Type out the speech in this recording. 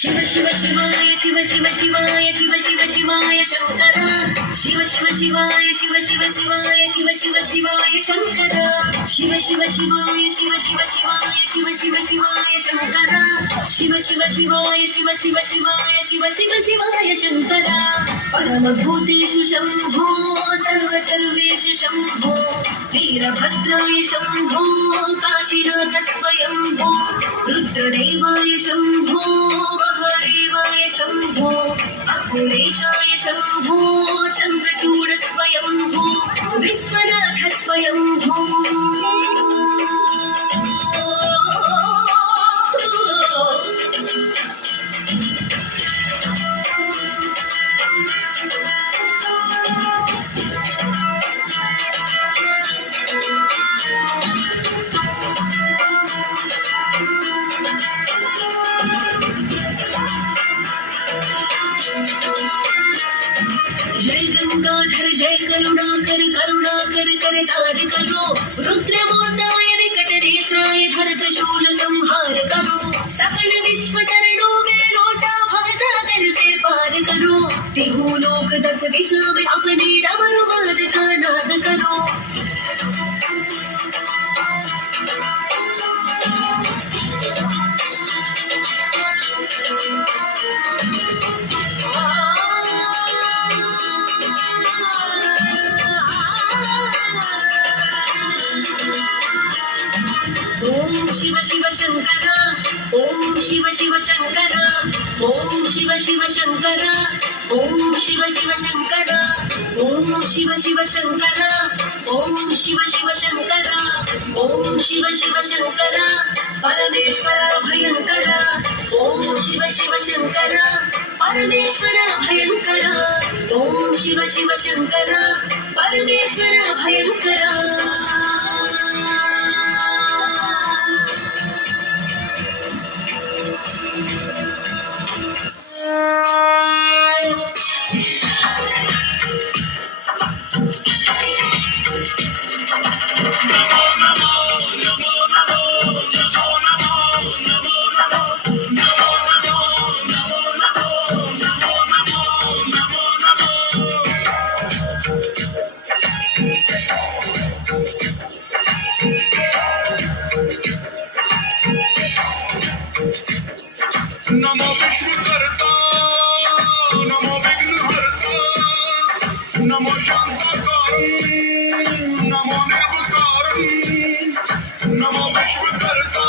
शिव शिव शिवाय शिव शिव शिवाय शिव शिव शिवाय शंकरा शिव शिव शिवाय शिव शिव शिवाय शिव शिव शिवाय शंकरा शिव शिव शिवाय शिव शिव शिवाय शिव शिव शिवाय शंकरा शिव शिव शिवाय शिव शिव शिवाय शिव शिव शिवाय शंकरा परमभूतेषु शंभो सर्व सर्वेषु शंभो वीरभद्राय शंभो काशीनाथ स्वयंभो रुद्रदेवाय शंभो महादेवाय शंभो अखिलेशाय शंभो चंद्रचूड स्वयंभो विश्वनाथ स्वयंभो जय गंगाधर जय करुणाकर करुणाकर करतार करो रुद्रमोदाय विकट नेत्राय धरत शूल संहार करो सकल विश्व चरणों में लोटा भवसागर से पार करो तिहु लोक दस दिशा में अपने डमरू वाद का नाद करो ओम शिव शिव शंकरा ओम शिव शिव शंकरा ओम शिव शिव शंकरा ओम शिव शिव शंकरा ओम शिव शिव शंकरा ओम शिव शिव शंकरा ओम शिव शिव शंकरा परमेश्वरा भयंकरा ओम शिव शिव शंकरा परमेश्वरा भयंकरा ओम शिव शिव शंकरा परमेश्वरा भयंकरा नमो विष्णुकर्ता नमो विघ्नहर्ता नमो शांताकारं नमो निर्विकारं नमो विश्वकर्ता